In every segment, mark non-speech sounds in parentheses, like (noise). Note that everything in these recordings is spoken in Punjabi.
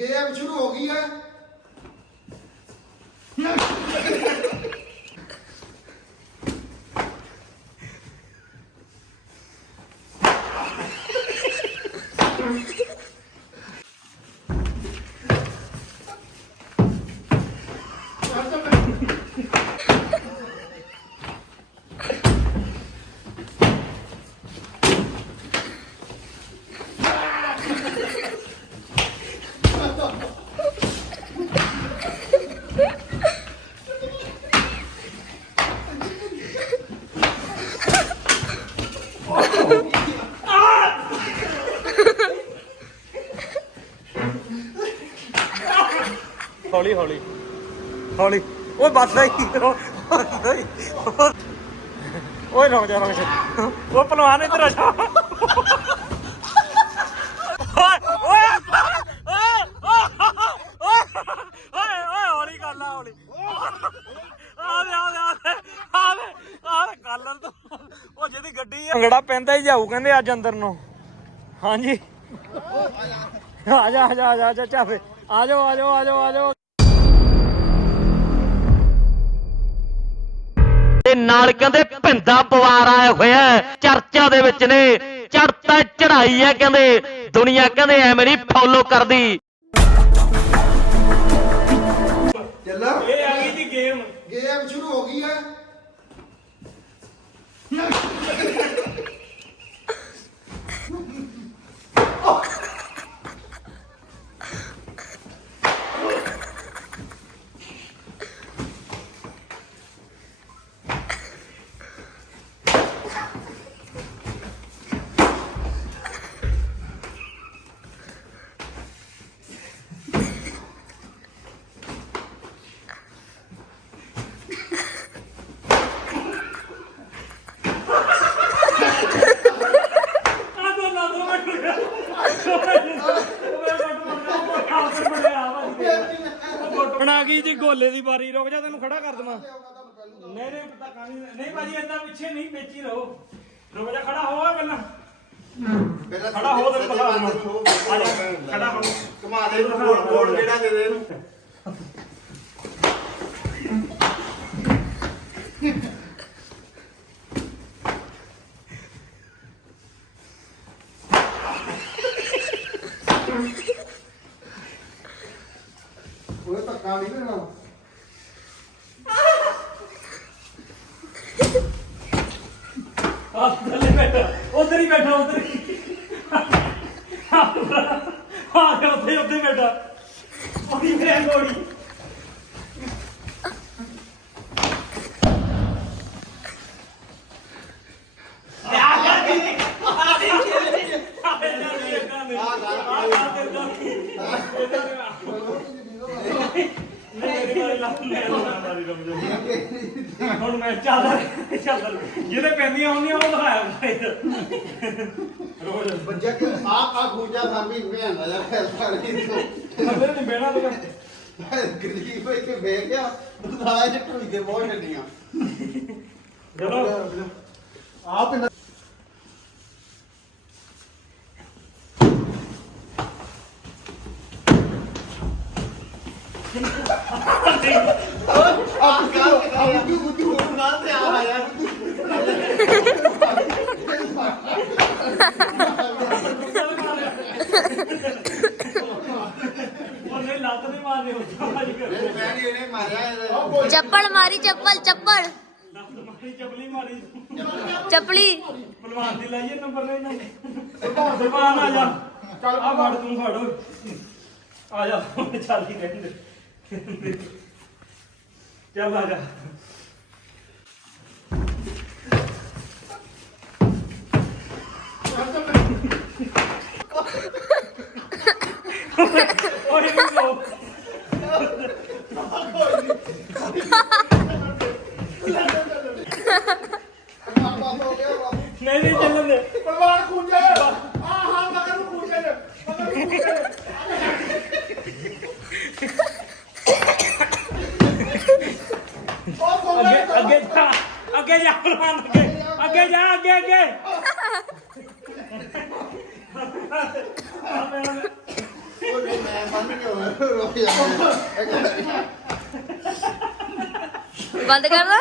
ਗੇਮ ਸ਼ੁਰੂ ਹੋ ਗਈ ਹੈ। ਹੌਲੀ ਹੌਲੀ। ਹੌਲੀ। ਓਏ ਬੱਸਦਾ ਹੀ ਬੱਸਦਾ ਹੀ ਓਏ, ਰੁਕ ਜਾ ਰੁਕ ਜਾ। ਉਹ ਪਹਿਲਵਾਨ ਇੱਧਰ ਆ ਜਾ। ਓਏ ਓਏ ਓਏ ਓਏ ਓਏ ਹੌਲੀ ਕਰ ਲਾ, ਹੌਲੀ। ਆ ਦੇ ਆ ਦੇ ਆ ਦੇ ਆ ਦੇ ਆ ਦੇ ਕਾਲਰ ਤੋਂ। ਉਹ ਜਿਹਦੀ ਗੱਡੀ ਆ। ਅੰਗੜਾ ਪੈਂਦਾ ਹੀ ਜਾਊ, ਕਹਿੰਦੇ ਅੱਜ ਅੰਦਰ ਨੂੰ। ਹਾਂਜੀ। ਆ ਜਾ ਆ ਜਾ ਆ ਜਾ ਚਾਚਾ ਆ ਜਾਓ ਆ ਜਾਓ ਆ ਜਾਓ ਆ ਜਾਓ। ਨਾਲ ਕਹਿੰਦੇ ਭਿੰਦਾ ਪਵਾਰ ਆਇਆ ਹੋਇਆ ਹੈ। ਚਰਚਾ ਦੇ ਵਿੱਚ ਨੇ ਚੜਤਾ ਚੜਾਈ ਹੈ ਕਹਿੰਦੇ ਦੁਨੀਆ ਕਹਿੰਦੇ ਐਵੇਂ ਨਹੀਂ ਫੋਲੋ ਕਰਦੀ। ਚੱਲਾ। ਇਹ ਆ ਗਈ ਜੀ ਗੇਮ ਗੇਮ ਸ਼ੁਰੂ ਹੋ ਗਈ ਹੈ। (laughs) (laughs) ਆ ਗੋਲੇ ਦੀ ਵਾਰੀ ਰੁਕ ਜਾ ਤੈਨੂੰ ਖੜਾ ਕਰ ਦਵਾਂ। ਨਹੀਂ ਨਹੀਂ ਪਤਾ ਕਾਹਨੀ ਨਹੀਂ ਭਾਜੀ ਏਦਾਂ ਪਿੱਛੇ ਨਹੀਂ ਵਿੱਚ ਹੀ ਰਹੋ। ਰੁਕ ਜਾ ਖੜਾ ਹੋ ਪਹਿਲਾਂ ਪਹਿਲਾਂ ਖੜਾ ਹੋ ਤੈਨੂੰ ਦਿਖਾ ਦਵਾਂ। ਆ ਜਾ ਖੜਾ ਹੋ। ਕਮਾ ਦੇ ਕੋਡ ਜਿਹੜਾ ਦੇ ਦੇ ਇਹਨੂੰ ਉਹ ਧੱਕਾ ਨਹੀਂ ਦੇਣਾ ਆ ਥੱਲੇ ਬੈਠਾ। ਉਧਰ ਹੀ ਬੈਠਾ, ਉਧਰ ਹੀ। ਆ ਗਿਆ ਉੱਥੇ ਉੱਥੇ ਬੈਠਾ। ਉਹਦੀ ਫਰੈਂਡ ਹੋਣੀ ਮੈਂ ਚੱਲਦਾ ਚੱਲਦਾ ਜਿਹਦੇ ਪੈਂਦੀਆਂ ਹੁੰਦੀਆਂ ਉਹ ਦਿਖਾਇਆ ਰੋਜ਼। ਬੱਜਾ ਕਿ ਆ ਆ ਖੂਜਾ ਸਾਮੀ ਭੈਣ ਦਾ ਯਾਰ ਫੈਸਲਾ ਨਹੀਂ ਤੋਂ ਥੱਲੇ ਨਹੀਂ ਬਹਿਣਾ ਤੇ ਗਰੀਬ ਹੋਈ ਕੇ ਬਹਿ ਗਿਆ ਬੁਧਾਇਆ ਚ ਢੋਈ ਦੇ ਬਹੁਤ ਡੰਡੀਆਂ ਚਲੋ ਆਪ ਇਹਨਾਂ ਆਪ ਕਾ ਆਪ ਕੀ ਬੁੱਧੀ ਹੋ ਨਾ ਤੇ ਆ ਯਾਰ ਉਹਨੇ ਲੱਤ ਨਹੀਂ ਮਾਰਨੀ ਉਹ ਸਾਜ ਕਰ ਮੈਂ ਨਹੀਂ ਇਹਨੇ ਮਾਰਿਆ ਇਹਦੇ। ਚੱਪਲ ਮਾਰੀ ਚੱਪਲ ਚੱਪਲ। ਲੱਤ ਮਾਰੀ ਚਪਲੀ ਮਾਰੀ। ਚੱਪਲੀ। ਪਹਿਲਵਾਨ ਦੀ ਲਾਈਏ ਨੰਬਰ ਲੈ ਨਾ ਪਹਿਲਵਾਨ ਆ ਜਾ। ਚੱਲ ਆ ਫੜ ਤੂੰ ਫੜ ਓਏ। ਆ ਜਾ ਚੱਲ ਹੀ ਰਹਿੰਦੇ। ਚੱਲ ਆ ਜਾ। ਨਹੀਂ ਨਹੀਂ ਚੱਲਣ ਦੇ ਪਰਵਾਨ ਖੂੰਜੇ ਆ ਹਾਂ ਮਗਰ ਨੂੰ ਖੂੰਜੇ ਨੇ ਮਗਰ ਨੂੰ ਖੂੰਜੇ ਉਹ ਕੋਲ ਅੱਗੇ ਅੱਗੇ ਜਾ ਅੱਗੇ ਜਾ ਪਹਿਲਵਾਨ ਅੱਗੇ ਅੱਗੇ ਜਾ, ਅੱਗੇ ਅੱਗੇ। ਉਹ ਨਹੀਂ ਮੈਂ ਮੰਨ ਕੇ ਰੋ ਜਾ ਬੰਦ ਕਰ ਲਾ।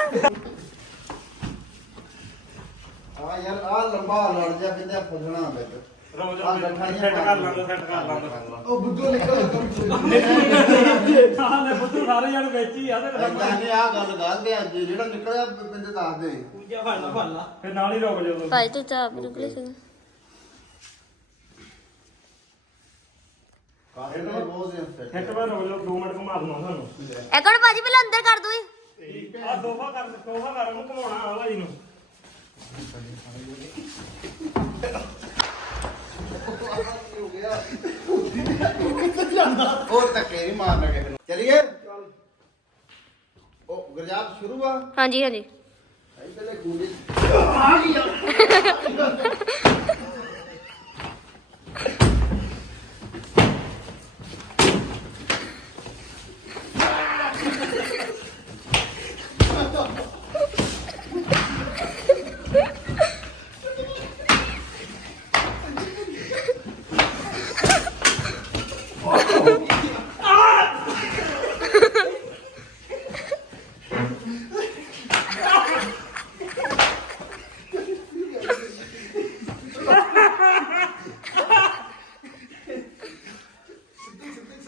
ਆ ਯਾਰ ਆ ਲੰਬਾ ਲੜ ਜਾ ਕਿਤੇ ਫਸਣਾ ਵਿੱਚ ਰੋ ਆ ਗੱਠਾਂ ਸੈੱਟ ਕਰ ਲਾਂਗੇ ਸੈੱਟ ਕਰ ਲਾਂਗੇ ਉਹ ਬੁੱਧੂ ਨਿਕਲ ਹਾਂ ਲੈ ਬੁੱਧੂ ਸਾਰੇ ਜਣ ਵਿੱਚ ਹੀ ਆ ਤੇ ਐਦਾਂ ਨੇ ਆ ਗੱਲ ਗੱਲ ਤੇ ਅੱਜ ਜਿਹੜਾ ਨਿਕਲਿਆ ਬੰਦੇ ਦੱਸ ਦੇ। ਪੂਜਾ ਫੜ ਲਾ ਫੜ ਲਾ। ਫਿਰ ਨਾਲ ਹੀ ਰੁਕ ਜਾਓ ਭਾਈ ਤੂੰ ਤਾਂ ਆਪ ਨਿਕਲੇ ਸੀ ਕਾਹੇ ਨੇ ਬਹੁਤ ਦੇ ਹਿੱਟ ਰੁਕ ਜਾਓ 2 ਮਿੰਟ ਘੁਮਾ ਦਵਾਂ ਤੁਹਾਨੂੰ ਇੱਕ ਮਿੰਟ ਭਾਜੀ ਪਹਿਲਾਂ ਅੰਦਰ ਕਰ ਦੋ ਆ ਸੋਫਾ ਕਰ ਸੋਫਾ ਕਰ ਉਹਨੂੰ ਘੁਮਾਉਣਾ ਆ ਭਾਈ ਨੂੰ। ਉਹ ਧੱਕੇ ਨਹੀਂ ਮਾਰਨਾ ਕਿਸੇ ਨੂੰ। ਚਲਿਏ? ਉਹ ਗੁਰਜਾਤ ਸ਼ੁਰੂ ਆ? ਹਾਂਜੀ ਹਾਂਜੀ। ਆਈ ਪਹਿਲੇ ਗੂਲੀ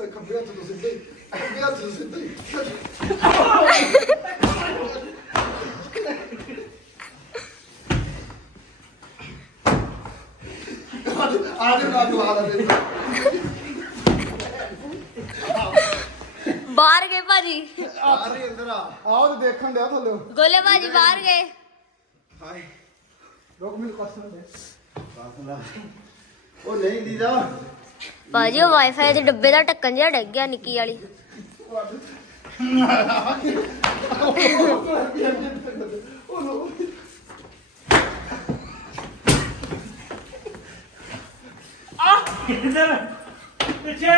ਖੱਬੇ (laughs) ਹੱਥ ਤੋਂ ਸਿੱਧੇ ਖੱਬੇ ਹੱਥ ਤੋਂ ਸਿੱਧੇ ਆਜ ਨਾ ਦੁਆਰਾ ਦੇ ਬਾਹਰ ਗਏ ਭਾਜੀ ਆ ਰਹੀ ਅੰਦਰ ਆ ਆਓ ਤੇ ਦੇਖਣ ਡਿਆ ਥੱਲੇ ਗੋਲੇ ਭਾਜੀ ਬਾਹਰ ਗਏ ਹਾਏ ਰੋਕ ਮਿਲ ਕਸਮ ਦੇ ਉਹ ਨਹੀਂ ਦੀਦਾ ਭਾਜੀ ਉਹ ਵਾਈਫਾਈ ਡੱਬੇ ਦਾ ਢੱਕਣ ਜਿਹਾ ਡਿੱਗ ਗਿਆ ਨਿੱਕੀ ਵਾਲੀ। ਇੱਧਰ ਪਿੱਛੇ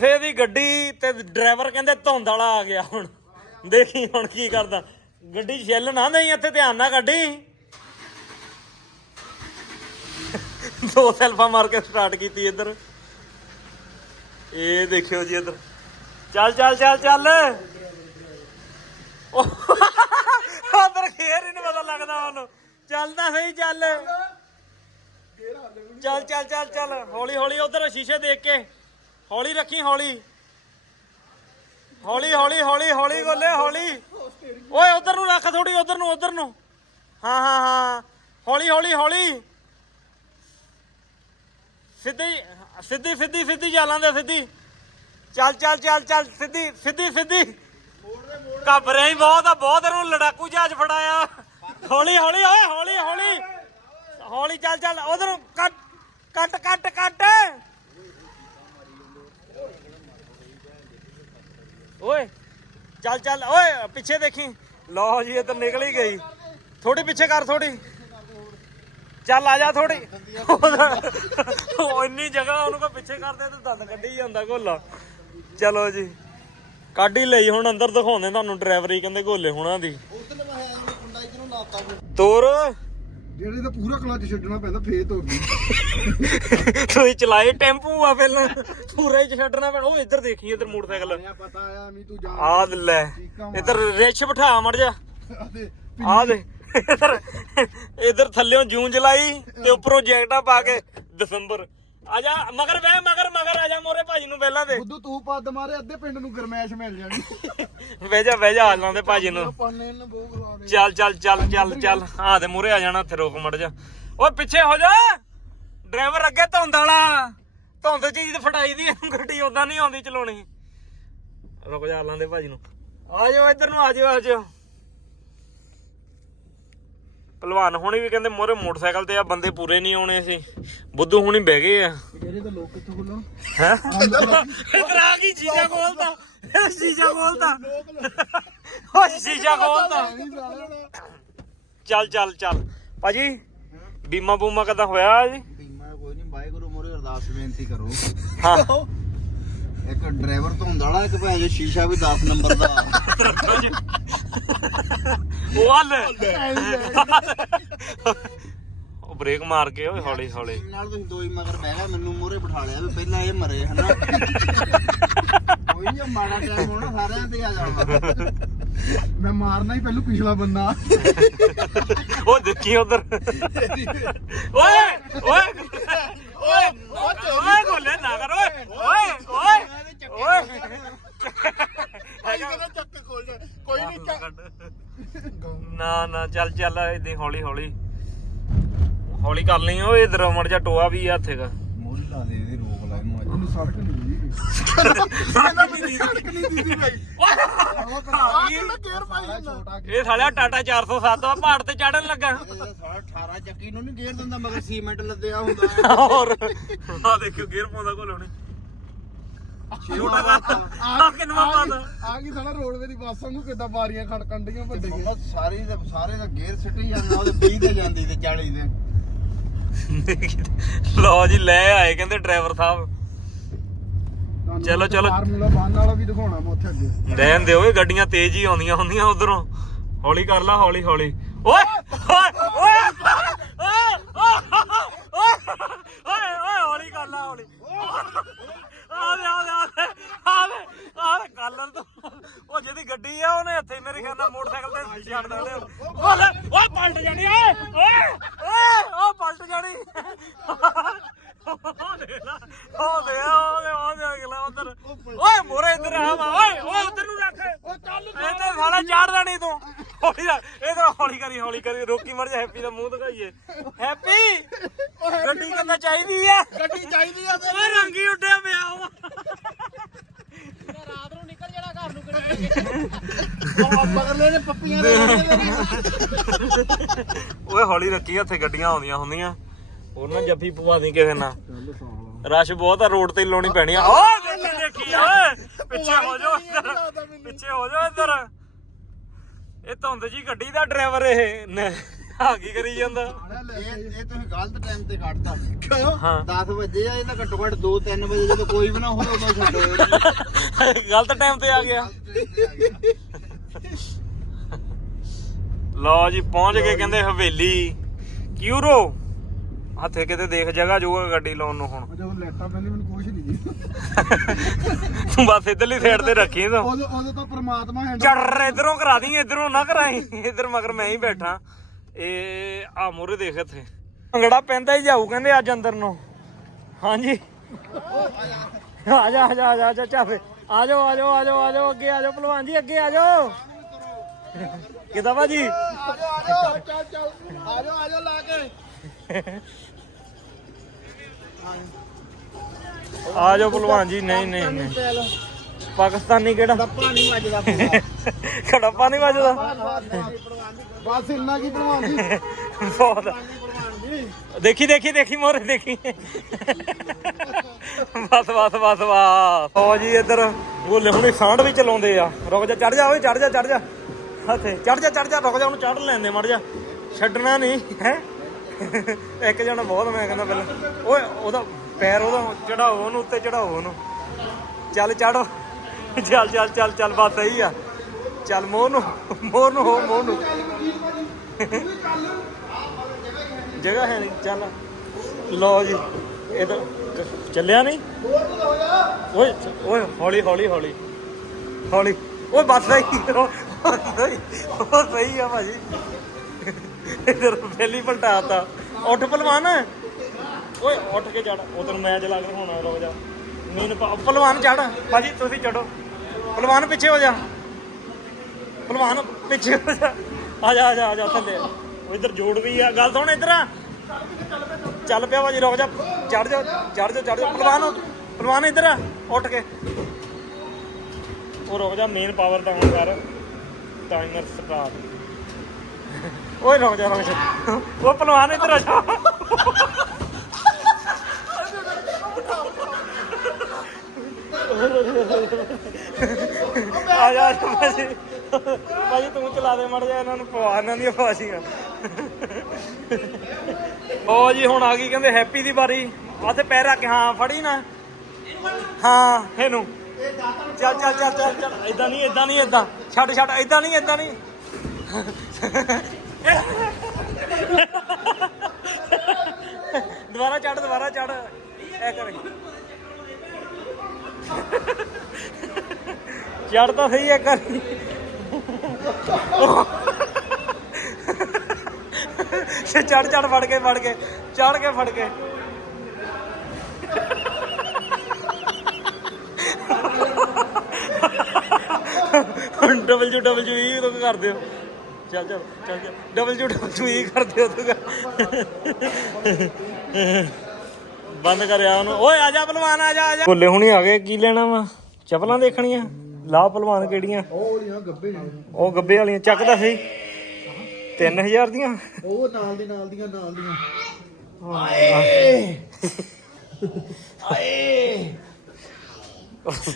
ਫੇ ਦੀ ਗੱਡੀ ਤੇ ਡਰਾਈਵਰ ਕਹਿੰਦੇ ਧੁੰਦ ਵਾਲਾ ਆ ਗਿਆ ਹੁਣ। ਦੇਖੀ ਹੁਣ ਕੀ ਕਰਦਾ। ਗੱਡੀ ਛਿੱਲ ਨਾ ਨਹੀਂ ਇੱਥੇ ਧਿਆਨ ਨਾਲ ਗੱਡੀ ਦੋ ਸੈਲਫਾ ਮਾਰ ਕੇ ਸਟਾਰਟ ਕੀਤੀ ਇੱਧਰ। ਇਹ ਦੇਖਿਓ ਜੀ ਇੱਧਰ। ਚੱਲ ਚੱਲ ਚੱਲ ਚੱਲ। ਉਧਰ ਖੇਰ ਹੀ ਨਹੀਂ ਪਤਾ ਲੱਗਦਾ ਉਹਨੂੰ। ਚੱਲਦਾ ਸਹੀ, ਚੱਲ। ਚੱਲ ਚੱਲ ਚੱਲ ਚੱਲ। ਹੌਲੀ ਹੌਲੀ ਉਧਰ ਸ਼ੀਸ਼ੇ ਦੇਖ ਕੇ। ਹੌਲੀ ਰੱਖੀ, ਹੌਲੀ। ਹੌਲੀ ਹੌਲੀ ਹੌਲੀ ਹੌਲੀ ਬੋਲੇ, ਹੌਲੀ। ਓਏ ਉਧਰ ਨੂੰ ਰੱਖ ਥੋੜੀ ਉਧਰ ਨੂੰ ਉਧਰ ਨੂੰ। ਹਾਂ ਹਾਂ ਹਾਂ। ਹੌਲੀ ਹੌਲੀ ਹੌਲੀ। ਸਿੱਧੀ ਸਿੱਧੀ ਸਿੱਧੀ ਸਿੱਧੀ ਚੱਲਾਂ ਦੇ, ਸਿੱਧੀ। ਚੱਲ ਚੱਲ ਚੱਲ ਚੱਲ। ਸਿੱਧੀ ਸਿੱਧੀ ਸਿੱਧੀ। ਘਬਰੇ ਹੀ ਬਹੁਤ ਆ, ਬਹੁਤ ਇਹਨੂੰ ਲੜਾਕੂ ਜਹਾਜ਼ ਫੜਾਇਆ। ਹੌਲੀ ਹੌਲੀ, ਓਏ, ਹੌਲੀ ਹੌਲੀ। ਹੌਲੀ, ਚੱਲ ਚੱਲ। ਉਧਰ ਕੱਟ ਕੱਟ ਕੱਟ ਕੱਟ। ਓਏ। ਚੱਲ ਚੱਲ ਓਏ ਪਿੱਛੇ ਦੇਖੀ। ਲਓ ਜੀ ਇਹ ਤਾਂ ਨਿਕਲ ਹੀ ਗਈ। ਥੋੜੀ ਪਿੱਛੇ ਕਰ ਥੋੜੀ ਚੱਲ ਆ ਜਾ ਥੋੜੀ ਉਹ ਇੰਨੀ ਜਗ੍ਹਾ ਉਹਨੂੰ ਕੋ ਪਿੱਛੇ ਕਰਦੇ ਤੇ ਦੰਦ ਕੱਢੀ ਜਾਂਦਾ ਗੋਲਾ ਚਲੋ ਜੀ। ਕੱਢ ਹੀ ਲਈ ਹੁਣ ਅੰਦਰ ਦਿਖਾਉਂਦੇ ਤੁਹਾਨੂੰ ਡਰਾਈਵਰੀ ਕਹਿੰਦੇ ਗੋਲੇ ਹੁਣਾਂ ਦੀ। ਤੋਰ। ਜਿਹੜੇ ਤਾਂ ਪੂਰਾ ਕਲਚ ਛੱਡਣਾ ਪੈਂਦਾ ਹੋ ਗਈ। ਤੁਸੀਂ ਚਲਾਏ ਟੈਂਪੂ ਆ ਪਹਿਲਾਂ। ਪੂਰਾ ਹੀ ਛੱਡਣਾ ਪੈਣਾ। ਉਹ ਇੱਧਰ ਦੇਖੀ ਇੱਧਰ ਮੋਟਰਸਾਈਕਲ। ਆ ਪਤਾ ਵੀ ਤੂੰ ਆ ਲੈ ਇੱਧਰ ਰਿਛ ਬਿਠਾ ਮੜ ਜਾ। ਆ ਦੇ ਇੱਧਰ ਇੱਧਰ ਥੱਲਿਓਂ ਜੂਨ ਜੁਲਾਈ ਤੇ ਉੱਪਰੋਂ ਜੈਕਟਾਂ ਪਾ ਕੇ। ਦਸੰਬਰ। ਆ ਜਾ ਮਗਰ ਬਹਿ ਮਗਰ ਮਗਰ ਆ ਜਾ ਮੋਰੇ ਭਾਜੀ ਨੂੰ ਪਹਿਲਾਂ ਦੇ ਬੁੱਧੂ ਤੂੰ ਪੱਦ ਮਾਰੇ ਅੱਧੇ ਪਿੰਡ ਨੂੰ ਗਰਮੈਸ਼ ਮਿਲ ਜਾਣੀ। ਬਹਿ ਜਾ ਬਹਿ ਜਾ ਆ ਲਾਂਦੇ ਭਾਜੀ ਨੂੰ। ਪਾਣੇ ਦੇ ਚੱਲ ਚੱਲ ਚੱਲ ਚੱਲ ਚੱਲ। ਆ ਤੇ ਮੂਰੇ ਆ ਜਾਣਾ ਇੱਥੇ ਰੋਕ ਮੜ ਜਾ। ਓਏ ਪਿੱਛੇ ਹੋ ਜਾ। ਡਰਾਈਵਰ ਅੱਗੇ ਧੁੰਦ ਵਾਲਾ। ਧੁੰਦ ਚੀਜ਼ ਫਟਾਈ ਦੀ ਗੱਡੀ ਉਦਾਂ ਨਹੀਂ ਆਉਂਦੀ ਚਲਾਉਣੀ। ਰੁਕ ਜਾ ਲਾਂਦੇ ਭਾਜੀ ਨੂੰ। ਆ ਜਾਓ ਇੱਧਰ ਨੂੰ ਆ ਜਾਓ ਆ ਜਾਓ। ਪਹਿਲਵਾਨ ਹੁਣੀ ਵੀ ਕਹਿੰਦੇ ਮੋਰੇ ਮੋਟਰਸਾਈਕਲ ਤੇ ਆ ਬੰਦੇ ਪੂਰੇ ਨਹੀਂ ਆਉਣੇ ਸੀ ਬੁੱਧੂ ਹੁਣੀ ਬਹਿ ਗਏ ਆ। ਜਿਹੜੇ ਤਾਂ ਲੋਕ ਕਿੱਥੋਂ ਖੁੱਲਣ? ਹੈ? ਇਧਰ ਆ ਕੀ ਸ਼ੀਸ਼ਾ ਖੋਲਦਾ ਇਹ ਸ਼ੀਸ਼ਾ ਖੋਲਦਾ ਉਹ ਸ਼ੀਸ਼ਾ ਖੋਲਦਾ ਚੱਲ ਚੱਲ ਚੱਲ। ਭਾਜੀ ਬੀਮਾ ਬੂਮਾ ਕਦਾ ਹੋਇਆ ਜੀ ਬੀਮਾ ਕੋਈ ਨਹੀਂ ਵਾਹਿਗੁਰੂ ਮੋਰੇ ਅਰਦਾਸ ਬੇਨਤੀ ਕਰੋ। ਹਾਂ। ਇੱਕ ਡਰਾਈਵਰ ਧੁੰਦ ਵਾਲਾ ਇੱਕ ਭੈਣ ਜੋ ਸ਼ੀਸ਼ਾ ਵੀ 10 ਨੰਬਰ ਦਾ। ਉਹ ਹੱਲ ਉਹ ਬ੍ਰੇਕ ਮਾਰ ਕੇ ਓਏ ਹੌਲੀ ਹੌਲੀ। ਨਾਲ ਤੁਸੀਂ ਦੋ ਹੀ ਮਗਰ ਬਹਿ ਗਏ ਮੈਨੂੰ ਮੂਹਰੇ ਬਿਠਾ ਲਿਆ ਵੀ ਪਹਿਲਾਂ ਇਹ ਮਰੇ ਹਨਾ? ਕੋਈ ਨਹੀਂ ਮਾੜਾ ਟਾਈਮ ਹੋਣਾ ਸਾਰਿਆਂ ਤੇ ਆ ਜਾਣਾ। ਮੈਂ ਮਾਰਨਾ ਹੀ ਪਹਿਲੂ ਪਿਛਲਾ ਬੰਦਾ। ਉਹ ਦੇਖੀ ਉਧਰ। ਓਏ ਓਏ ਓਏ ਓਏ ਗੋਲੇ ਨਾ ਕਰ ਓਏ ਓਏ ਓਏ ਓਏ। ਚੱਕ ਖੋਲ ਜਾ ਕੋਈ ਨਾ ਨਾ ਚੱਲ ਚੱਲ ਇਦਾਂ ਹੌਲੀ ਹੌਲੀ। ਹੌਲੀ ਕਰ ਲਈ ਓਏ ਇਧਰ ਮੜ ਜਾ ਟੋਆ ਵੀ ਆ ਹੱਥੇ ਦਾ ਮੋਰੀ ਲਾ ਦੇ ਇਹਦੀ ਰੋਕ ਲੈ ਇਹਨੂੰ ਉਹਨੂੰ ਸੜਕ ਨਹੀਂ ਸੜਕ ਨਹੀਂ ਦੀਦੀ ਭਾਈ। ਆ ਕਿੰਨਾ ਗੇਅਰ ਪਾਈ ਜਾਂਦਾ ਇਹ ਸਾਲਿਆ ਟਾਟਾ 407 ਆ ਪਹਾੜ ਤੇ ਚੜਨ ਲੱਗਾ। ਇਹਦਾ ਸਾਲਾ 18 ਚੱਕੀ ਨੂੰ ਨਹੀਂ ਗੇਅਰ ਦਿੰਦਾ ਮਗਰ ਸੀਮੈਂਟ ਲੱਦਿਆ ਹੁੰਦਾ। ਹੋਰ। ਆ ਦੇਖਿਓ ਗੇਅਰ ਪਾਉਂਦਾ ਕੋਲ ਹੁਣੇ ਛੋਟਾ ਆ ਕਿੰਨਾ ਪਾਉਂਦਾ ਆ ਕੀ ਸਾਲਾ ਰੋਡਵੇ ਦੀ ਬੱਸ ਵਾਂਗੂ ਕਿੱਦਾਂ ਬਾਰੀਆਂ ਖੜਕਣ ਡੀਆਂ ਵੱਡੇ ਸਾਰੇ ਦੇ ਸਾਰੇ ਦਾ ਗੇਅਰ ਸਿੱਟੀ ਜਾਂਦਾ ਉਹਦੇ 20 ਤੇ ਜਾਂਦੀ ਤੇ 40 ਦੇ। ਲਓ ਜੀ ਲੈ ਆਏ ਕਹਿੰਦੇ ਡਰਾਈਵਰ ਸਾਹਿਬ। ਚਲੋ, ਚਲੋ। ਫਾਰਮੂਲਾ ਬੰਨ ਵਾਲਾ ਵੀ ਦਿਖਾਉਣਾ ਮੈਂ ਉੱਥੇ ਅੱਗੇ। ਰਹਿਣ ਦੇ ਓਏ ਗੱਡੀਆਂ ਤੇਜ਼ ਹੀ ਆਉਂਦੀਆਂ ਹੁੰਦੀਆਂ ਉਧਰੋਂ। ਹੌਲੀ ਕਰ ਲਾ ਹੌਲੀ ਹੌਲੀ। ਓਏ ਓਏ ਓਏ ਓਏ ਓਏ ਓਏ ਹੌਲੀ ਕਰ ਲਾ ਹੌਲੀ। ਆ ਦੇ ਆ ਦੇ ਆ ਦੇ ਆ ਦੇ ਆ ਦੇ ਕਾਲਰ ਤੋਂ। ਉਹ ਜਿਹਦੀ ਗੱਡੀ ਆ ਉਹਨੇ ਇੱਥੇ ਮੇਰੇ ਖਿਆਲ ਨਾਲ ਮੋਟਰਸਾਈਕਲ ਤੇ ਛੱਡ ਦੇਣੇ ਓਏ ਓਏ ਪਲਟ ਜਾਣੀ ਓਏ ਓਏ ਓਏ ਉਹ ਪਲਟ ਜਾਣੀ। ਉਹ ਦੇ ਲਾ ਉਹ ਦੇ ਉਹ ਦੇ ਉਹ ਦੇ ਅਗਲਾ ਉਧਰ। ਓਏ ਮੋਰੇ ਇੱਧਰ ਆ ਵਾ ਓਏ ਓਏ ਉਧਰ ਨੂੰ ਰੱਖ। ਓ ਚੱਲ ਤੇ। ਸਾਲਾ ਚਾੜਦਾ ਨਹੀਂ ਤੂੰ। ਹੌਲੀ ਰੱਖ ਇਹ ਤਾਂ ਹੌਲੀ ਕਰੀ ਹੌਲੀ ਕਰੀ ਰੋਕੀ ਮਰ ਜਾ ਹੈਪੀ ਦਾ ਮੂੰਹ ਦਿਖਾਈਏ। ਹੈਪੀ ਗੱਡੀ ਕਿੰਨਾ ਚਾਹੀਦੀ ਆ। ਗੱਡੀ ਚਾਹੀਦੀ ਆ ਓਏ ਰੰਗੀ ਉੱਡਿਆ ਪਿਆ ਵਾ ਮਗਰਲੇ ਨੇ ਪੱਪੀਆਂ ਦੇ ਓਏ ਹੌਲੀ ਰੱਖੀ ਇੱਥੇ ਗੱਡੀਆਂ ਆਉਂਦੀਆਂ ਹੁੰਦੀਆਂ। ਉਹਨਾਂ ਜੱਫੀ ਪਵਾ ਦੀ ਕਿਸੇ ਨਾਲ। ਰਸ਼ ਬਹੁਤ ਆ ਰੋਡ ਤੇ ਲਾਉਣੀ ਪੈਣੀ ਆ। ਓਏ ਦੇਖੀ ਦੇਖੀ ਓਏ। ਪਿੱਛੇ ਹੋ ਜਾਓ ਇੱਧਰ। ਪਿੱਛੇ ਹੋ ਜਾਓ ਇੱਧਰ। ਇਹ ਧੁੰਦ ਜੀ ਗੱਡੀ ਦਾ ਡਰਾਈਵਰ ਇਹ। ਆ ਕੀ ਕਰੀ ਜਾਂਦਾ? ਇਹ ਇਹ ਤੁਸੀਂ ਗਲਤ ਟਾਈਮ ਤੇ ਕੱਢਤਾ। ਕਿਉਂ? ਹਾਂ। 10 ਵਜੇ ਆ ਇਹਦਾ ਘੱਟੋ ਘੱਟ 2 3 ਵਜੇ ਜਦੋਂ ਕੋਈ ਵੀ ਨਾ ਹੋਵੇ ਉਦੋਂ ਛੱਡੋ ਗਲਤ ਟਾਈਮ ਤੇ ਆ ਗਿਆ। ਲਓ ਜੀ ਪਹੁੰਚ ਗਏ ਕਹਿੰਦੇ ਹਵੇਲੀ। ਕਿਊਰੋ ਹੱਥੇ ਕਿਤੇ ਦੇਖ ਜਗ੍ਹਾ ਜੂਗਾ ਗੱਡੀ ਲਾਉਣ ਨੂੰ ਹੁਣ। ਜਦੋਂ ਲੈਟਾਂ ਪੈਂਦੀ ਮੈਨੂੰ ਕੁਛ ਨਹੀਂ ਜੀ। ਤੂੰ ਬਸ ਇਧਰਲੀ ਸਾਈਡ ਤੇ ਰੱਖੀ ਤੂੰ। ਉਦੋਂ ਉਦੋਂ ਤਾਂ ਪ੍ਰਮਾਤਮਾ ਹੈ ਚੜ ਇਧਰੋਂ ਕਰਾ ਦੀ ਇਧਰੋਂ ਨਾ ਕਰਾਈ। ਇਧਰ ਮਗਰ ਮੈਂ ਹੀ ਬੈਠਾ। ਇਹ ਆ ਮੂਰੇ ਦੇਖ ਇੱਥੇ। ਭੰਗੜਾ ਪੈਂਦਾ ਹੀ ਜਾਊ ਕਹਿੰਦੇ ਅੱਜ ਅੰਦਰ ਨੂੰ। ਹਾਂਜੀ। ਆ ਜਾ ਆ ਜਾ ਆ ਜਾ ਆ ਜਾ ਚਾਫੇ ਆ ਜਾਓ ਆ ਜਾਓ ਆ ਜਾਓ ਆ ਜਾਓ ਅੱਗੇ ਆ ਜਾਓ ਭਲਵਾਨ ਜੀ ਅੱਗੇ ਆ ਜਾਓ। ਕਿਦਾਂ ਭਾਜੀ ਆ ਜਾ ਆ ਜਾ ਚੱਲ ਚੱਲ। ਆ ਜਾ ਆ ਜਾ ਲਾ ਕੇ। ਆ ਜਾਓ ਭਲਵਾਨ ਜੀ ਨਹੀਂ ਨਹੀਂ ਨਹੀਂ। ਪਾਕਿਸਤਾਨੀ ਕਿਹੜਾ? ਡੱਪਾ ਨਹੀਂ ਵੱਜਦਾ ਖੜੱਪਾ ਨਹੀਂ ਵੱਜਦਾ? ਬਸ ਇੰਨਾ ਕੀ ਭਲਵਾਨ ਜੀ? ਬਹੁਤ। ਭਲਵਾਨ ਜੀ ਦੇਖੀ ਦੇਖੀ ਦੇਖੀ ਮੋਰੇ ਦੇਖੀ। ਬਸ ਬਸ ਬਸ ਬਸ। ਓ ਜੀ ਇੱਧਰ। ਗੋਲੇ ਹੁਣੇ ਸਾਂਢ ਵੀ ਚਲਾਉਂਦੇ ਆ। ਰੁਕ ਜਾ ਚੜ ਜਾ ਓਏ ਚੜ ਜਾ ਚੜ ਜਾ। ਹੱਥੇ ਚੜ ਜਾ ਚੜ ਜਾ ਰੁਕ ਜਾ ਉਹਨੂੰ ਚੜ ਲੈਂਦੇ ਮੜ ਜਾ ਛੱਡਣਾ ਨਹੀਂ ਹੈ? (laughs) ਇੱਕ ਜਣਾ ਬਹੁਤ ਮੈਂ ਕਹਿੰਦਾ ਪਹਿਲਾਂ। ਓਏ, ਉਹਦਾ ਪੈਰ ਉਹਦਾ ਚੜਾਓ ਉਹਨੂੰ, ਉੱਤੇ ਚੜਾਓ ਉਹਨੂੰ। ਚੱਲ ਚੜੋ ਚੱਲ ਚੱਲ ਚੱਲ ਚੱਲ, ਬਸ ਸਹੀ ਆ। ਚੱਲ ਮੋਹ ਨੂੰ ਮੋਹ ਨੂੰ ਹੋ ਮੋਹ ਨੂੰ ਜਗ੍ਹਾ ਹੈ ਨਹੀਂ, ਚੱਲ। ਲਓ ਜੀ ਇਧਰ ਚੱਲਿਆ ਨਹੀਂ? ਓਏ ਓਏ, ਹੌਲੀ ਹੌਲੀ ਹੌਲੀ। ਹੌਲੀ। ਓਏ, ਬਸ ਸਹੀ। ਸਹੀ ਉਹ ਸਹੀ ਆ ਭਾਜੀ। ਇਧਰ ਪਹਿਲੀ ਪਲਟਾਤਾ। ਉੱਠ ਪਹਿਲਵਾਨ। ਓਏ, ਉੱਠ ਕੇ ਚੜ ਉਧਰ ਮੈਚ ਲੱਗ ਰਿਹਾ ਹੋਣਾ ਰੁਕ ਜਾ। ਮੀਨ ਪਹਿਲਵਾਨ ਚੜ ਭਾਜੀ, ਤੁਸੀਂ ਚੜੋ ਪਹਿਲਵਾਨ ਪਿੱਛੇ ਹੋ ਜਾ। ਪਹਿਲਵਾਨ ਪਿੱਛੇ ਹੋ ਜਾ। ਆ ਜਾ ਆ ਜਾ ਆ ਜਾ ਥੱਲੇ। ਇਧਰ ਜੋੜ ਵੀ ਆ। ਗੱਲ ਸੁਣ ਇਧਰ। ਆ ਚੱਲ ਪਿਆ ਭਾਜੀ, ਰੁਕ ਜਾ। ਚੜ ਜਾ ਚੜ ਜਾ ਚੜ ਜਾ। ਪਹਿਲਵਾਨ ਪਹਿਲਵਾਨ ਇਧਰ ਆ। ਉੱਠ ਕੇ। ਉਹ ਰੁਕ ਜਾ, ਮੇਨ ਪਾਵਰ ਡਾਊਨ ਕਰ। Timer start. ਓਏ ਰੁਕ ਜਾ ਰੁਕ ਜਾ। ਉਹ ਪਹਿਲਵਾਨ ਇਧਰ ਆ ਜਾ। ਆ ਜਾ ਭਾਜੀ। ਭਾਜੀ, ਤੂੰ ਚਲਾ ਦੇ ਮੜ ਜਾ, ਇਹਨਾਂ ਨੂੰ ਪਵਾ, ਇਹਨਾਂ ਦੀਆਂ ਫਾਸੀਆਂ। ਓ ਜੀ, ਹੁਣ ਆ ਗਈ, ਕਹਿੰਦੇ ਹੈਪੀ ਦੀ ਵਾਰੀ। ਆਥੇ ਪੈਰ ਰੱਖ ਕੇ ਹਾਂ, ਫੜੀ ਨਾ। ਹਾਂ, ਇਹਨੂੰ। ਚੱਲ ਚੱਲ ਚੱਲ ਚੱਲ ਚੱਲ। ਇਦਾਂ ਨਹੀਂ ਇਦਾਂ ਨਹੀਂ ਇਦਾਂ ਛੱਡ ਛੱਡ ਇਦਾਂ ਨਹੀਂ ਇਦਾਂ ਨਹੀਂ। ਦੁਬਾਰਾ ਚੜ ਦੁਬਾਰਾ ਚੜ। ਐ ਕਰੇ। ਚੜ ਤਾਂ ਸਹੀ ਐ, ਕਰ। ਚੜ ਚੜ, ਫੜ ਕੇ ਫੜ ਕੇ। ਚੜ ਕੇ ਫੜ ਕੇ। ਡਬਲਯੂ ਡਬਲਯੂ ਈ ਰੁਕ ਕਰ ਦਿਓ। ਚੱਲ ਚੱਲ ਚੱਲ ਚੱਲ ਡਬਲਯੂ ਡਬਲਯੂ ਈ ਕਰ ਦਿਓ ਤੂੰ। ਬੰਦ ਕਰਿਆ ਉਹਨੂੰ। ਓਏ ਆ ਜਾ ਪਹਿਲਵਾਨ ਆ ਜਾ ਆ ਜਾ। ਬੋਲੇ ਹੁਣੀ ਆ ਗਏ ਕੀ ਲੈਣਾ ਵਾ? ਚੱਪਲਾਂ ਦੇਖਣੀਆਂ? ਲਾ ਪਹਿਲਵਾਨ ਕਿਹੜੀਆਂ? ਉਹ ਗੱਬੇ ਨੇ ਉਹ ਗੱਬੇ ਵਾਲੀਆਂ ਚੱਕਦਾ ਸਹੀ 3000 ਦੀਆਂ। ਉਹ ਨਾਲ ਦੀ ਨਾਲ ਦੀਆਂ ਨਾਲ ਦੀਆਂ।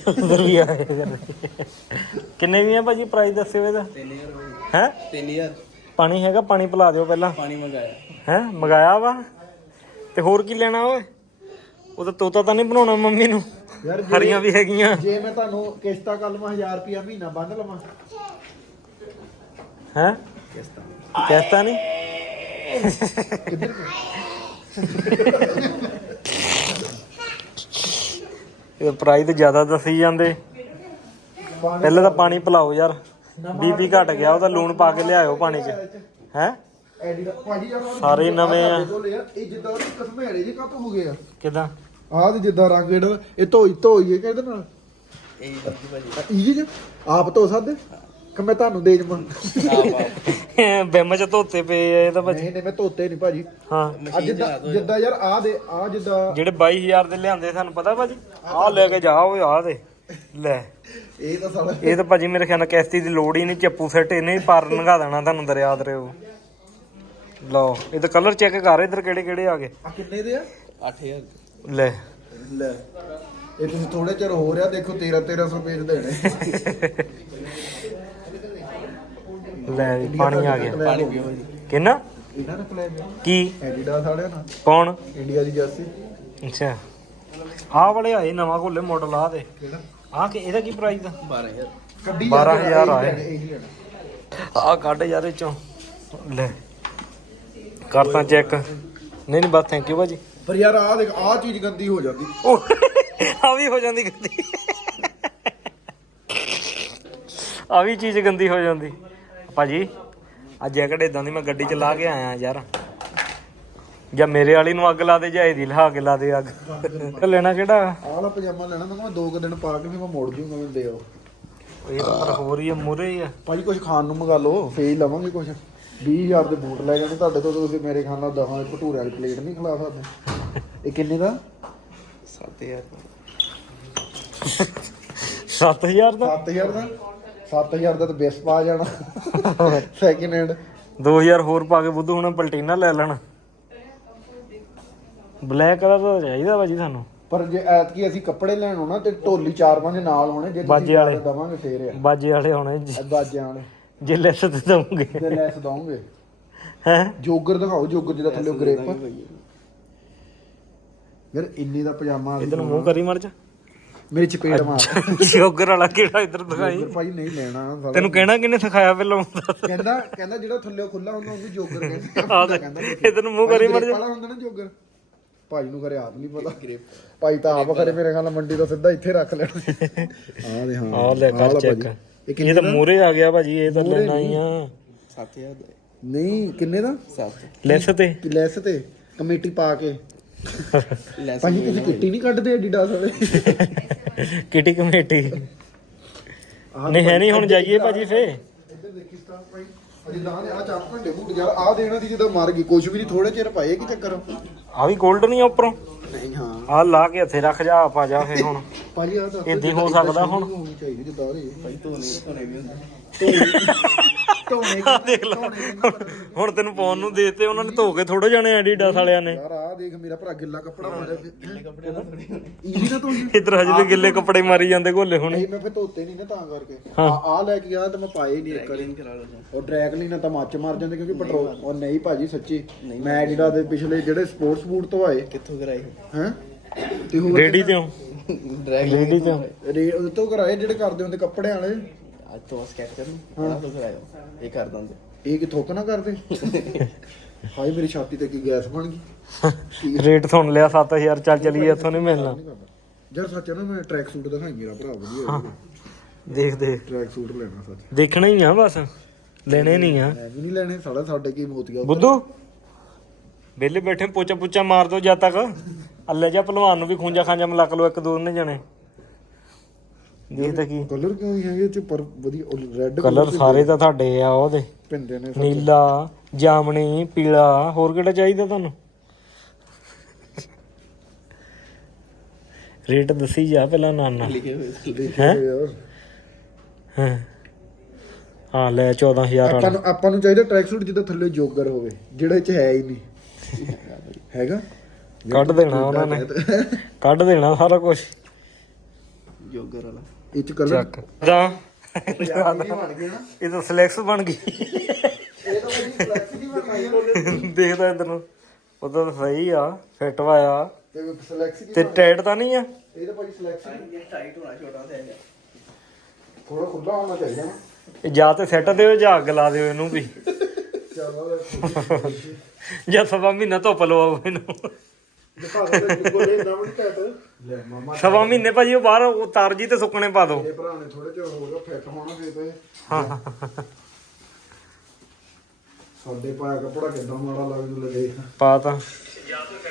ਉਧਰ ਵੀ ਆਏ। ਕਿੰਨੇ ਵੀ ਆ ਭਾਜੀ? ਪ੍ਰਾਈਸ ਦੱਸਿਓ ਇਹਦਾ। 3000 ਹੈ? 3000 ਪਾਣੀ ਹੈਗਾ ਪਾਣੀ ਪਿਲਾ ਦਿਓ ਪਹਿਲਾਂ। ਪਾਣੀ ਮੰਗਾਇਆ। ਹੈ? ਮੰਗਾਇਆ ਵਾ? ਤੇ ਹੋਰ ਕੀ ਲੈਣਾ ਓਏ? ਉਹ ਤਾਂ ਤੋਤਾ ਤਾਂ ਨਹੀਂ ਬਣਾਉਣਾ ਮੰਮੀ ਨੂੰ। ਯਾਰ ਹਰੀਆਂ ਵੀ ਹੈਗੀਆਂ। ਜੇ ਮੈਂ ਤੁਹਾਨੂੰ ਕਿਸ਼ਤਾ ਕਰ ਲਵਾਂ 1000 ਰੁਪਿਆ ਮਹੀਨਾ ਬੰਦ ਲਵਾਂ। ਹੈ? ਕਿਸ਼ਤਾ। ਕਹਿਤਾ ਨਹੀਂ? ਇਹ ਪ੍ਰਾਈਸ ਜ਼ਿਆਦਾ ਦੱਸੀ ਜਾਂਦੇ। ਪਹਿਲਾਂ ਤਾਂ ਪਾਣੀ ਪਿਲਾਓ ਯਾਰ। ਬੀਪੀ ਘਟ ਗਿਆ ਉਹਦਾ ਲੂਣ ਪਾ ਕੇ ਲਿਆਇਓ ਪਾਣੀ 'ਚ। ਹੈ? ਸਾਰੇ ਨਵੇਂ ਆ। ਦੇਖੋ ਯਾਰ, ਇਹ ਜਿੱਦਾਂ ਉਹਦੇ ਕਸਮੇੜੇ ਜੇ ਕਾਤੋਂ ਹੋ ਗਏ ਆ। ਕਿਦਾਂ? ਆਹ ਤੇ ਜਿੱਦਾਂ ਰੰਗ ਜਿਹੜਾ ਇਹ ਧੋਈ ਧੋਈ ਹੈ ਕਿਹਦੇ ਨਾਲ? ਇਹ ਜੀ ਭਾਜੀ। ਆਪ ਧੋ ਸਕਦੇ? ਕਿ ਮੈਂ ਤੁਹਾਨੂੰ ਦੇ ਜਮਾਂ ਬਿੰਮ 'ਚ ਧੋਤੇ ਪਏ ਆ ਇਹ ਤਾਂ ਭਾਜੀ। ਨਹੀਂ ਨਹੀਂ ਮੈਂ ਧੋਤੇ ਨਹੀਂ ਭਾਜੀ। ਹਾਂ। ਆ ਜਿੱਦਾਂ ਜਿੱਦਾਂ ਯਾਰ ਆ ਦੇ ਆ ਜਿੱਦਾਂ ਜਿਹੜੇ 22000 ਦੇ ਲਿਆਂਦੇ ਤੁਹਾਨੂੰ ਪਤਾ ਭਾਜੀ? ਆਹ ਲੈ ਕੇ ਜਾ ਓਏ ਆਹ ਦੇ। ਲੈ। ਇਹ ਤਾਂ ਸਾਲਾ ਇਹ ਤਾਂ ਭਾਜੀ ਮੇਰੇ ਖਿਆਲ ਨਾਲ ਕਿਸ਼ਤੀ ਦੀ ਲੋੜ ਹੀ ਨਹੀਂ ਚੱਪੂ ਸੈੱਟ ਇਹਨੇ ਹੀ ਪਾਰ ਲੰਘਾ ਦੇਣਾ ਤੁਹਾਨੂੰ ਦਰਿਆ ਦਰਿਓ ਲਓ ਇਹ ਤਾਂ ਕਲਰ ਚੈੱਕ ਕਰ ਇਧਰ ਕਿਹੜੇ ਕਿਹੜੇ ਆ ਗਏ। ਆ ਕਿੰਨੇ ਦੇ ਆ? 8000 ਲੈ। ਲੈ। ਇਹ ਤੁਸੀਂ ਥੋੜੇ ਚਿਰ ਹੋ ਰਿਹਾ ਦੇਖੋ 13 1300 ਪੇਜ ਦੇਣੇ। ਲੈ ਵੀ ਪਾਣੀ ਆ ਗਿਆ। ਪਾਣੀ ਪੀਓ ਜੀ ਕਿੰਨਾ? ਇਹਨਾਂ ਨੇ ਪਲਾਨ ਕੀ? ਐਡੀਡਾ ਸਾੜਿਆ ਨਾ। ਕੌਣ? ਇੰਡੀਆ ਦੀ ਜਰਸੀ। ਅੱਛਾ। ਆਹ ਵਾਲੇ ਆਏ ਨਵਾਂ ਕੋਲੇ ਮਾਡਲ ਆ ਦੇ। ਕਿਹੜਾ? ਆਹ ਕਿ ਇਹਦਾ ਕੀ ਪ੍ਰਾਈਸ ਦਾ 12000 ਕੱਢੀ 12,000 ਆਏ। ਇਹੀ ਲੈਣਾ ਆਹ ਕੱਢ ਯਾਰ ਇਹ ਚੋਂ ਲੈ ਕਰਤਾ ਚੈੱਕ ਨਹੀਂ ਨਹੀਂ ਬਸ ਥੈਂਕ ਯੂ ਭਾਜੀ। ਪਰ ਯਾਰ ਆ ਦੇਖ ਆ ਚੀਜ਼ ਗੰਦੀ ਹੋ ਜਾਂਦੀ। ਉਹ ਆ ਵੀ ਹੋ ਜਾਂਦੀ ਗੰਦੀ। ਆ ਵੀ ਚੀਜ਼ ਗੰਦੀ ਹੋ ਜਾਂਦੀ। ਭਾਜੀ ਆ ਜੈਕਟ ਇਦਾਂ ਦੀ ਮੈਂ ਗੱਡੀ ਚ ਲਾ ਕੇ ਆਇਆ ਯਾਰ। ਜਾਂ ਮੇਰੇ ਵਾਲੀ ਨੂੰ ਅੱਗ ਲਾ ਦੇ ਜਾਂ ਇਹਦੀ ਲਾ ਕੇ ਲਾ ਦੇ ਅੱਗ। ਲੈਣਾ ਕਿਹੜਾ? ਆਹ ਵਾਲਾ ਪਜਾਮਾ ਲੈਣਾ ਤਾਂ ਮੈਂ ਦੋ ਕੁ ਦਿਨ ਪਾ ਕੇ ਫਿਰ ਮੈਂ ਮੋੜ ਜੂਗਾ ਮੈਂ ਦੇ ਇਹ ਤਾਂ ਪਰ ਹੋਰ ਹੀ ਮੂਰੇ ਹੀ ਆ। ਭਾਜੀ ਕੁਝ ਖਾਣ ਨੂੰ ਮੰਗਾ ਲਓ ਫੇਰ ਹੀ ਲਵਾਂਗੇ ਕੁਝ 20000 ਦੇ ਬੂਟ ਲੈ ਜਾਣੇ ਤੁਹਾਡੇ ਤੋਂ ਤਾਂ ਤੁਸੀਂ ਮੇਰੇ ਖਾਣ ਨਾਲ ਦਹਾਂ ਭਟੂਰੇ ਵਾਲੀ ਪਲੇਟ ਨਹੀਂ ਖਿਲਾ ਸਕਦੇ। ਇਹ ਕਿੰਨੇ ਦਾ? 7000 7000 ਦਾ। 7000 ਦਾ? 7000 ਦਾ? ਤਾਂ ਬੇਸ ਪਾ ਜਾਣਾ। ਸੈਕਿੰਡ ਹੈਂਡ 2000 ਹੋਰ ਪਾ ਕੇ ਬੁੱਧੂ ਹੁਣ ਪਲਟੀਨਾ ਲੈ ਲੈਣਾ। ਬਲੈਕ ਕਲਰ ਦਾ ਚਾਹੀਦਾ ਭਾਜੀ ਤੁਹਾਨੂੰ ਪਰ ਜੇ ਐਤਕੀ ਅਸੀਂ ਕੱਪੜੇ ਲੈਣ ਹੋਣਾ ਤੇ ਢੋਲੀ ਚਾਰ ਪੰਜ ਨਾਲ ਹੋਣੇ ਜੇ ਬਾਜੇ ਤੁਸੀਂ ਵਾਲੇ। ਦਵਾਂਗੇ ਫੇਰ ਆ। ਬਾਜੇ ਵਾਲੇ ਹੋਣੇ ਇਹ ਬਾਜਿਆਂ ਵਾਲੇ। ਜੇ ਲੈਸ ਤੇ ਦਵਾਂਗੇ। ਤੇ ਲੈਸ ਦਵਾਂਗੇ। ਹੈ? ਜੋਗਰ ਦਿਖਾਓ ਜੋਗਰ ਜਿਹਦਾ ਥੱਲੇ ਗ੍ਰੇਪ। ਯਾਰ ਇੰਨੇ ਦਾ ਪਜਾਮਾ ਇਧਰ ਨੂੰ ਮੂੰਹ ਕਰੀ ਮੜ ਜਾ ਮੇਰੇ ਚਪੇੜ ਮਾਰ। ਸ਼ੋਗਰ ਵਾਲਾ ਕਿਹੜਾ ਇਧਰ ਦਿਖਾਈ? ਜੋਗਰ ਭਾਈ ਨਹੀਂ ਲੈਣਾ ਸਾਲਾ। ਤੈਨੂੰ ਕਹਿਣਾ ਕਿਹਨੇ ਸਿਖਾਇਆ ਪਹਿਲਾਂ ਕਹਿੰਦਾ ਕਹਿੰਦਾ ਜਿਹੜਾ ਥੱਲੇ ਖੁੱਲਾ ਹੁੰਦਾ ਉਹਨੂੰ ਜੋਗਰ ਕਹਿੰਦੇ। ਆ। ਆਹ ਦੇਖ, ਇੱਧਰ ਨੂੰ ਮੂੰਹ ਕਰੀ ਮੜ ਜਾ। ਵਾਲਾ ਹੁੰਦਾ ਨਾ ਜੋਗਰ। ਭਾਈ ਨੂੰ ਕਰੇ ਆਪ ਨਹੀਂ ਪਤਾ ਭਾਈ ਤਾਂ ਆਪ ਕਰੇ ਮੇਰੇ ਨਾਲ ਮੰਡੀ ਤੋਂ ਸਿੱਧਾ ਇੱਥੇ ਰੱਖ ਲੈਣਾ। ਆਹ ਦੇ ਹਾਂ ਆ ਲੈ ਆਹ ਕਰ ਚੈੱਕ। ਭਾਜੀ। ਇਹ ਤਾਂ ਮੂਰੇ ਆ ਗਿਆ ਭਾਜੀ ਇਹ ਤਾਂ ਲੈਣਾ ਹੀ ਆ। 7000 ਨਹੀਂ ਕਿੰਨੇ ਦਾ? 7 ਲੈਸ ਤੇ। ਲੈਸ ਤੇ ਕਮੇਟੀ ਪਾ ਕੇ। ਭਾਜੀ ਤੁਸੀਂ ਕਿੱਟੀ ਨਹੀਂ ਕੱਢਦੇ ਐਡੀਡਾਸ ਵਾਲੇ? Kitty committee. ਨਹੀਂ ਹੈ ਨਹੀਂ ਹੁਣ ਜਾਈਏ ਭਾਜੀ ਫੇ ਇੱਧਰ ਦੇਖੀ ਸਟਾਰ ਭਾਈ ਅਜੇ ਦਾਂ ਆ ਚਾਰ ਘੰਟੇ ਬੂਟ ਯਾਰ ਆ ਦੇਣਾ ਦੀ ਜਦੋਂ ਮਰ ਗਈ ਕੁਝ ਵੀ ਨਹੀਂ ਥੋੜੇ ਚਿਰ ਪਾਏ ਕੀ ਚੱਕਰ ਆ? ਵੀ 골ਡ ਨਹੀਂ ਆ ਉੱਪਰੋਂ? ਨਹੀਂ ਹਾਂ। ਆ ਲਾ ਕੇ ਇੱਥੇ ਰੱਖ ਜਾ ਆਪਾਂ ਜਾ ਫੇ ਹੁਣ। ਭਾਜੀ ਆ ਤਾਂ ਏਦਾਂ ਹੀ ਹੋ ਸਕਦਾ ਹੁਣ। ਹੋਣੀ ਚਾਹੀਦੀ ਜਿੱਦਾਂ ਦੇ ਭਾਈ ਧੋਣੇ ਧੋਣੇ ਵੀ ਹੁੰਦੇ। (laughs) ਧੋਣੇ ਆ ਦੇਖ ਲੈ। ਹੁਣ- ਤੈਨੂੰ ਪਾਉਣ ਨੂੰ ਦੇਤੇ ਉਹਨਾਂ ਨੇ ਧੋ ਕੇ ਥੋੜੇ ਜਾਣੇ ਐਡੀਡਾਸ ਵਾਲਿਆਂ ਨੇ। ਯਾਰ ਆ ਦੇਖ ਮੇਰਾ ਭਰਾ ਗਿੱਲਾ ਕੱਪੜਾ ਮਾਰਿਆ ਗਿੱਲੇ ਕੱਪੜੇ ਨਾ ਧੋਈ। ਇਧਰ ਹਜੇ ਤੇ ਗਿੱਲੇ ਕੱਪੜੇ ਮਾਰੀ ਜਾਂਦੇ ਘੋਲੇ ਹੁਣੇ। ਨਹੀਂ ਮੈਂ ਫੇ ਧੋਤੇ ਨਹੀਂ ਨਾ ਤਾਂ ਕਰਕੇ। ਆ ਆ ਲੈ ਕੇ ਗਿਆ ਤੇ ਮੈਂ ਪਾਏ ਨਹੀਂ ਇੱਕ ਵਾਰੀ। ਉਹ ਡਰੈਗ ਲਈ ਨਾ ਤਾਂ ਮੱਚ ਮਾਰ ਜਾਂਦੇ ਕਿਉਂਕਿ ਪੈਟਰੋਲ ਉਹ ਨਹੀਂ ਭਾਜੀ ਸੱਚੀ। ਮੈਂ ਜਿਹੜਾ ਦੇ ਪਿਛਲੇ ਜਿਹੜੇ ਸਪੋਰਟਸ ਬੂਟ ਧਵਾਏ। ਕਿੱਥੋਂ ਕਰਾਈ ਹੈ? ਤੇ ਹੋਰ ਰੇਡੀ ਤੇ ਹੋ। ਲੇਡੀ ਤੋਂ ਰੇ ਉਹ ਤੋਂ ਕਰਾਏ ਜਿਹੜੇ ਕਰਦੇ ਹੁੰਦੇ ਕੱਪੜੇ ਵਾਲੇ। ਅੱਜ ਤੋਂ ਸਕੈਚ ਕਰਨ ਬੜਾ ਤੋਂ ਕਰਾਇਆ ਇਹ ਕਰ ਦਿੰਦੇ। ਇਹ ਕਿ ਥੋਕ ਨਾ ਕਰਦੇ? ਹਾਏ ਮੇਰੀ ਛਾਤੀ ਤੇ ਕੀ ਗੈਸ ਬਣ ਗਈ। ਰੇਟ (laughs) ਸੁਣ ਲਿਆ 7000 ਚੱਲ ਚਲੀਏ ਇੱਥੋਂ ਨਹੀਂ ਮਿਲਣਾ ਯਾਰ ਸੱਚ ਨਾ ਮੈਂ ਟਰੈਕ ਸੂਟ ਦਿਖਾਈ ਮੇਰਾ ਭਰਾ ਵਧੀਆ ਦੇਖ ਦੇਖ। ਟਰੈਕ ਸੂਟ ਲੈਣਾ ਸੱਚ। ਦੇਖਣਾ ਹੀ ਆ ਬਸ। ਲੈਣੇ ਨਹੀਂ ਆ। ਮੈਂ ਵੀ ਨਹੀਂ ਲੈਣੇ ਸਾਡਾ ਸਾਡੇ ਕੀ ਮੋਤੀਆ ਬੁੱਧੂ। ਵਿਹਲੇ ਬੈਠੇ ਪੋਚਾ ਪੁੱਚਾ ਮਾਰ ਦੋ ਜਦ ਤੱਕ। ਅੱਲੇ ਜਾ ਪਹਿਲਵਾਨ ਨੂੰ ਵੀ ਖੂੰਜਾ ਖਾਂਜਾ ਮਲਕ ਲੋ ਇੱਕ ਦੋ ਨੇ ਜਣੇ। ਦੇਖਦਾ ਕੀ? ਕਲਰ ਕਿਉਂ ਨਹੀਂ ਹੈਗੇ ਤੇ ਪਰ ਵਧੀਆ ਰੈੱਡ ਕਲਰ ਸਾਰੇ ਤਾਂ ਤੁਹਾਡੇ ਆ ਉਹਦੇ। ਪਿੰਦੇ ਨੇ ਨੀਲਾ ਜਾਮਣੀ ਪੀਲਾ ਹੋਰ ਕਿਹੜਾ ਚਾਹੀਦਾ ਤੁਹਾਨੂੰ? ਰੇਟ ਦੱਸੀ ਜਾ ਪਹਿਲਾਂ ਨਾਨਾ। ਲਿਖੇ ਹੋਏ ਹੈ? ਹਾਂ? ਹਾਂ ਲੈ 14000 ਆਪਾਂ ਨੂੰ ਆਪਾਂ ਨੂੰ ਚਾਹੀਦਾ ਟਰੈਕ ਸੂਟ ਜਿਹਦਾ ਥੱਲੇ ਜੋਗਰ ਹੋਵੇ ਜਿਹੜਾ ਇਹ ਚ ਹੈ ਹੀ ਨਹੀਂ। ਹੈਗਾ? ਕੱਢ ਦੇਣਾ ਉਹਨਾਂ ਨੇ। ਕੱਢ ਦੇਣਾ ਸਾਰਾ ਕੁਝ ਜੋਗਰ ਵਾਲਾ। ਇਹ ਚ ਕਲਰ ਚੱਕ ਨਾ। ਇਹ ਤਾਂ ਸਲੈਕਸ ਬਣ ਗਈ। ਇਹ ਤਾਂ ਬੜੀ ਫਲੈਕਸ ਦੀ ਬਣਾਈ ਦੇਖਦਾ ਇਧਰ ਨੂੰ। ਉਹਦਾ ਤਾਂ ਸਹੀ ਆ ਫਿੱਟ ਵਾਇਆ ਤੇ ਫਲੈਕਸ ਦੀ ਤੇ ਟਾਈਟ ਤਾਂ ਨਹੀਂ ਆ? ਇਹ ਤਾਂ ਭਾਜੀ ਫਲੈਕਸ ਇਹ ਟਾਈਟ ਹੋਣਾ ਛੋਟਾ ਤੇ ਥੋੜਾ ਖੁੱਲਾ ਹੋਣਾ ਚਾਹੀਦਾ ਨਾ। ਇਹ ਜਾਂ ਤੇ ਸੈੱਟ ਦਿਓ ਜਾਂ ਅੱਗ ਲਾ ਦਿਓ ਇਹਨੂੰ ਵੀ। ਚੱਲ ਜਾਂ ਸਵਾ ਮਹੀਨਾ ਧੁੱਪ ਲਵਾਓ ਇਹਨੂੰ। ਦੇ ਟੈਟ ਲੈ ਮਾਮਾ ਸਵਾ ਮਹੀਨੇ ਭਾਜੀ ਉਹ ਬਾਹਰ ਉਤਾਰ ਜੀ ਤੇ ਸੁੱਕਣੇ ਪਾ ਦਿਓ। ਇਹ ਭਰਾ ਨੇ ਥੋੜੇ ਜਿਹਾ ਹੋਗਾ ਫਿੱਟ ਹੋਣਾ ਫੇਰ ਤੇ ਹਾਂ। ਸਾਡੇ ਪਾਇਆ ਕੱਪੜਾ ਕਿੱਦਾਂ ਮਾੜਾ ਲੱਗ ਜੂ ਲੈ ਦੇਖ। ਪਾ ਤਾਂ।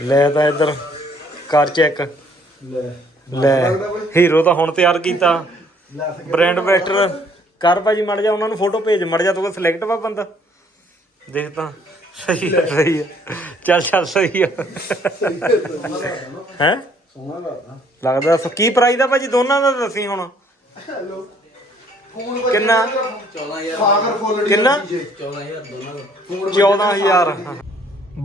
ਲੈ ਤਾਂ ਇੱਧਰ ਕਰ ਚੈੱਕ। ਲੈ। ਲੈ। ਹੀਰੋ ਤਾਂ ਹੁਣ ਤਿਆਰ ਕੀਤਾ। ਲੈ ਬ੍ਰਾਂਡ ਵੈਕਟਰ ਕਰ ਭਾਜੀ ਮੜ ਜਾ ਉਹਨਾਂ ਨੂੰ ਫੋਟੋ ਭੇਜ। ਮੜ ਜਾ ਤੂੰ ਸਿਲੈਕਟ ਵਾ ਬੰਦਾ। ਦੇਖ ਤਾਂ। ਸਹੀ ਹੈ ਸਹੀ ਹੈ। ਚੱਲ ਚੱਲ, ਸਹੀ ਹੈ। ਹੈ? ਸੋਹਣਾ ਲੱਗਦਾ ਲੱਗਦਾ ਸੋ, ਕੀ ਪ੍ਰਾਈਸ ਆ ਭਾਜੀ? ਦੋਨਾਂ ਦਾ ਦੱਸੀ ਹੁਣ। ਹੈਲੋ ਫੋਨ ਕਿੰਨਾ? 14000 ਸਾਗਰ ਫੁੱਲ ਕਿੰਨਾ? 14000 ਦੋਨਾਂ ਦਾ 14000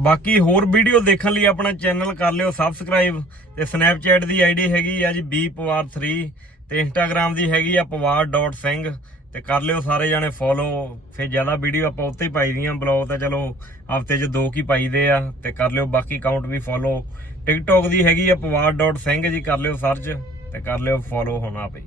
ਬਾਕੀ ਹੋਰ ਵੀਡੀਓ ਦੇਖਣ ਲਈ ਆਪਣਾ ਚੈਨਲ ਕਰ ਲਿਓ ਸਬਸਕ੍ਰਾਈਬ ਤੇ ਸਨੈਪਚੈਟ ਦੀ ਆਈਡੀ ਹੈਗੀ ਆ ਜੀ bpawar3 ਤੇ ਇੰਸਟਾਗ੍ਰam ਦੀ ਹੈਗੀ ਆ pawar.ਸਿੰਘ ਤੇ ਕਰ ਲਿਓ ਸਾਰੇ ਜਾਣੇ ਫੋਲੋ ਫਿਰ ਜ਼ਿਆਦਾ ਵੀਡੀਓ ਆਪਾਂ ਉੱਤੇ ਹੀ ਪਾਈ ਦੀਆਂ ਬਲੌਗ ਤਾਂ ਚਲੋ ਹਫ਼ਤੇ 'ਚ ਦੋ ਕੀ ਪਾਈਦੇ ਆ ਤੇ ਕਰ ਲਿਓ ਬਾਕੀ ਅਕਾਊਂਟ ਵੀ ਫੋਲੋ ਟਿਕਟੋਕ ਦੀ ਹੈਗੀ ਆ pawar.ਸਿੰਘ ਜੀ, ਕਰ ਲਿਓ ਸਰਚ ਤੇ ਕਰ ਲਿਓ ਫੋਲੋ ਹੋਣਾ ਪਈ